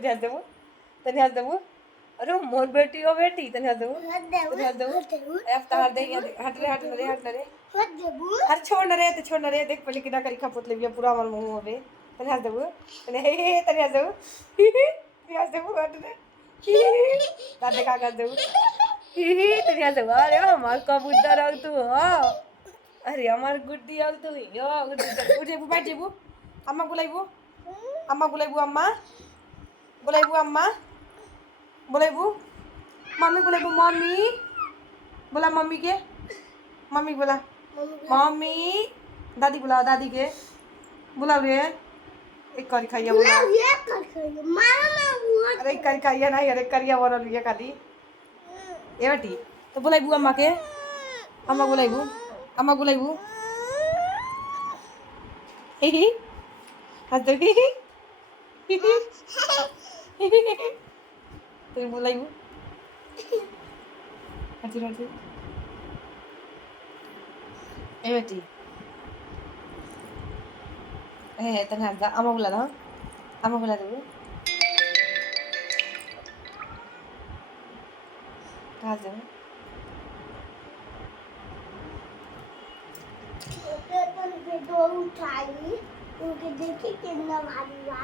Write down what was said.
तनी हंस देबू तनी हंस देबू अरे मोर बेटी हो बेटी तनी हंस देबू तनी हंस देबू अब तो हट दे हट रे अरे छोड़ ना रे देख पहले कितना करी खपुत लेबिया पूरा हमर मुंह होबे तनी हंस देबू तनी हे तनी हंस देबू तनी हंस देबू हट रे दादे का हंस देबू तनी हंस देबू अरे हमार कबूतर हो तू हो अरे हमार गुड्डी हो तू यो गुड्डी उठ जेबू बैठ जेबू अम्मा बुलाइबू अम्मा बुलाइबू अम्मा बुलाइबू अम्मा बुलाइबू मम्मी बुलाइबू मम्मी बोला मम्मी के मम्मी बोला मम्मी दादी बुलाओ दादी के बुलाओ रे एक करी खाइया बोला अरे एक करी खाइया नहीं अरे करिया बोल लिया खाली ए बेटी तो बुलाइबू अम्मा के अम्मा बुलाइबू अम्मा बुलाइबू ही हंस दे तो बुलाइबू हंसी हंसी ए बेटी ए तने हंस अम्मा बुला दो अम्मा बुला दो हंस दो उठाई उनके देखी कितना भारी बा